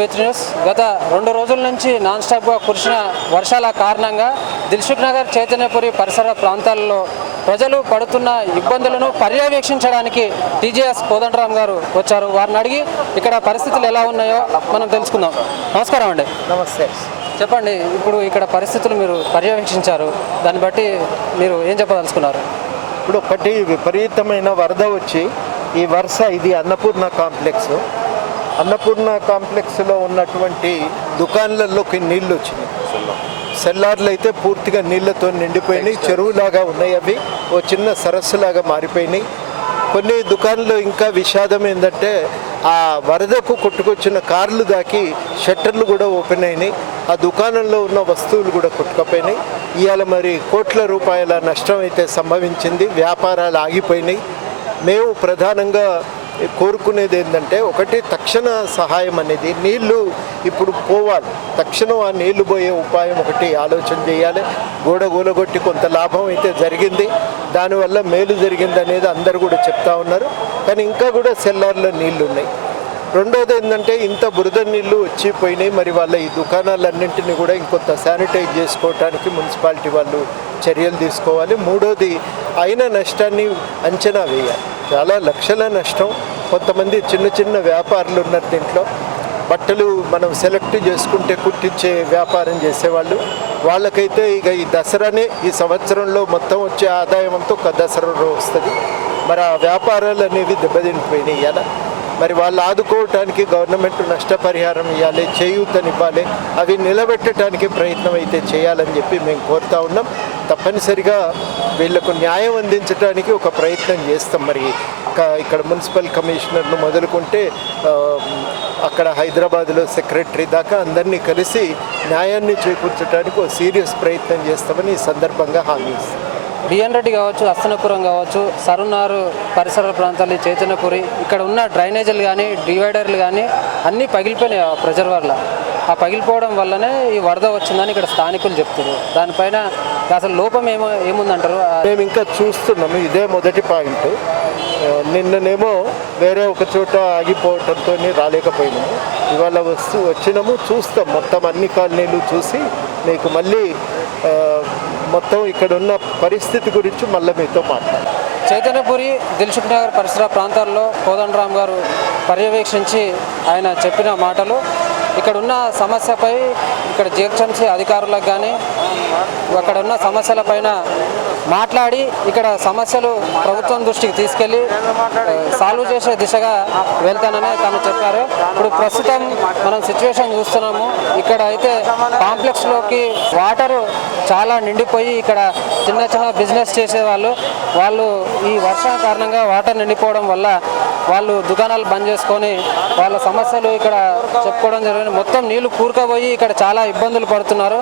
With news. గత 2 రోజుల నుంచి నాన్ స్టాప్గా కురిసిన వర్షాల కారణంగా దిల్సుఖ్ నగర్, చైతన్యపురి పరిసర ప్రాంతాల్లో ప్రజలు పడుతున్న ఇబ్బందులను పర్యవేక్షించడానికి టీజేఎస్ కోదండరాం గారు వచ్చారు. వారిని అడిగి ఇక్కడ పరిస్థితులు ఎలా ఉన్నాయో మనం తెలుసుకుందాం. నమస్కారం అండి. నమస్తే. చెప్పండి, ఇప్పుడు ఇక్కడ పరిస్థితులు మీరు పర్యవేక్షించారు, దాన్ని బట్టి మీరు ఏం చెప్పదలుచుకున్నారు? ఇప్పుడు ఒకటి విపరీతమైన వరద వచ్చి ఈ వరుస ఇది అన్నపూర్ణ కాంప్లెక్స్లో ఉన్నటువంటి దుకాణాలలోకి నీళ్ళు వచ్చినాయి. సెల్లార్లు అయితే పూర్తిగా నీళ్లతో నిండిపోయినాయి, చెరువులాగా ఉన్నాయి. అవి ఓ చిన్న సరస్సులాగా మారిపోయినాయి. కొన్ని దుకాణాలు ఇంకా విషాదం ఏంటంటే ఆ వరదకు కొట్టుకొచ్చిన కార్లు దాకి షట్టర్లు కూడా ఓపెన్ అయినాయి. ఆ దుకాణంలో ఉన్న వస్తువులు కూడా కొట్టుకుపోయినాయి. ఇవాళ మరి కోట్ల రూపాయల నష్టం అయితే సంభవించింది. వ్యాపారాలు ఆగిపోయినాయి. మేము ప్రధానంగా కోరుకునేది ఏంటంటే ఒకటి తక్షణ సహాయం అనేది, నీళ్లు ఇప్పుడు పోవాలి, తక్షణం ఆ నీళ్లు పోయే ఉపాయం ఒకటి ఆలోచన చేయాలి. గోడ గూలగొట్టి కొంత లాభం అయితే జరిగింది, దానివల్ల మేలు జరిగింది అనేది అందరూ కూడా చెప్తా ఉన్నారు. కానీ ఇంకా కూడా సెల్లార్లో నీళ్లు ఉన్నాయి. రెండోది ఏంటంటే ఇంత బురద నీళ్లు వచ్చిపోయినాయి. మరి వాళ్ళ ఈ దుకాణాలన్నింటినీ కూడా ఇంకొంత శానిటైజ్ చేసుకోవటానికి మున్సిపాలిటీ వాళ్ళు చర్యలు తీసుకోవాలి. మూడోది అయిన నష్టాన్ని అంచనా వేయాలి. చాలా లక్షల నష్టం. కొంతమంది చిన్న చిన్న వ్యాపారులు ఉన్నారు దీంట్లో. బట్టలు మనం సెలెక్ట్ చేసుకుంటే కుట్టించే వ్యాపారం చేసేవాళ్ళు, వాళ్ళకైతే ఇక ఈ దసరానే ఈ సంవత్సరంలో మొత్తం వచ్చే ఆదాయం అంతా ఒక దసరాలో వస్తుంది. మరి ఆ వ్యాపారాలు అనేవి దెబ్బతిండిపోయినాయి. ఇవాళ మరి వాళ్ళు ఆదుకోవటానికి గవర్నమెంట్ నష్టపరిహారం ఇవ్వాలి, చేయూతనివ్వాలి. అవి నిలబెట్టడానికి ప్రయత్నం అయితే చేయాలని చెప్పి మేము కోరుతా ఉన్నాం. తప్పనిసరిగా వీళ్లకు న్యాయం అందించడానికి ఒక ప్రయత్నం చేస్తాం. మరి ఇక్కడ మున్సిపల్ కమిషనర్ను మొదలుకుంటే అక్కడ హైదరాబాద్లో సెక్రటరీ దాకా అందరినీ కలిసి న్యాయాన్ని చేకూర్చడానికి ఒక సీరియస్ ప్రయత్నం చేస్తామని ఈ సందర్భంగా హామీ ఇస్తాం. బిఎన్ రెడ్డి కావచ్చు, అస్తనపురం కావచ్చు, సరునారు పరిసర ప్రాంతాలు, చైతన్యపురి, ఇక్కడ ఉన్న డ్రైనేజీలు కానీ డివైడర్లు కానీ అన్నీ పగిలిపోయినాయి ఆ ప్రెజర్ వల్ల. ఆ పగిలిపోవడం వల్లనే ఈ వరద వచ్చిందని ఇక్కడ స్థానికులు చెప్తున్నారు. దానిపైన అసలు లోపం ఏముందంటారు? మేము ఇంకా చూస్తున్నాము. ఇదే మొదటి పాయింట్. నిన్ననేమో వేరే ఒక చోట ఆగిపోవటంతో రాలేకపోయినాము. ఇవాళ వచ్చినాము, చూస్తాం మొత్తం అన్ని కాలనీలు చూసి మీకు మళ్ళీ మొత్తం ఇక్కడ ఉన్న పరిస్థితి గురించి మళ్ళీ మీతో మాట్లాడాలి. చైతన్యపురి, దిల్సుఖ్ నగర్ పరిసర ప్రాంతాల్లో కోదండరాం గారు పర్యవేక్షించి ఆయన చెప్పిన మాటలు, ఇక్కడ ఉన్న సమస్యపై ఇక్కడ జిహెచ్ఎంసీ అధికారులకు కానీ అక్కడ ఉన్న సమస్యలపైన మాట్లాడి ఇక్కడ సమస్యలు ప్రభుత్వం దృష్టికి తీసుకెళ్ళి సాల్వ్ చేసే దిశగా వెళ్తానని తను చెప్పారు. ఇప్పుడు ప్రస్తుతం మనం సిచ్యువేషన్ చూస్తున్నాము. ఇక్కడ అయితే కాంప్లెక్స్లోకి వాటరు చాలా నిండిపోయి ఇక్కడ చిన్న చిన్న బిజినెస్ చేసేవాళ్ళు ఈ వర్షం కారణంగా వాటర్ నిండిపోవడం వల్ల వాళ్ళు దుకాణాలు బంద్ చేసుకొని వాళ్ళ సమస్యలు ఇక్కడ చెప్పుకోవడం జరిగింది. మొత్తం నీళ్లు కూరుకుపోయి ఇక్కడ చాలా ఇబ్బందులు పడుతున్నారు.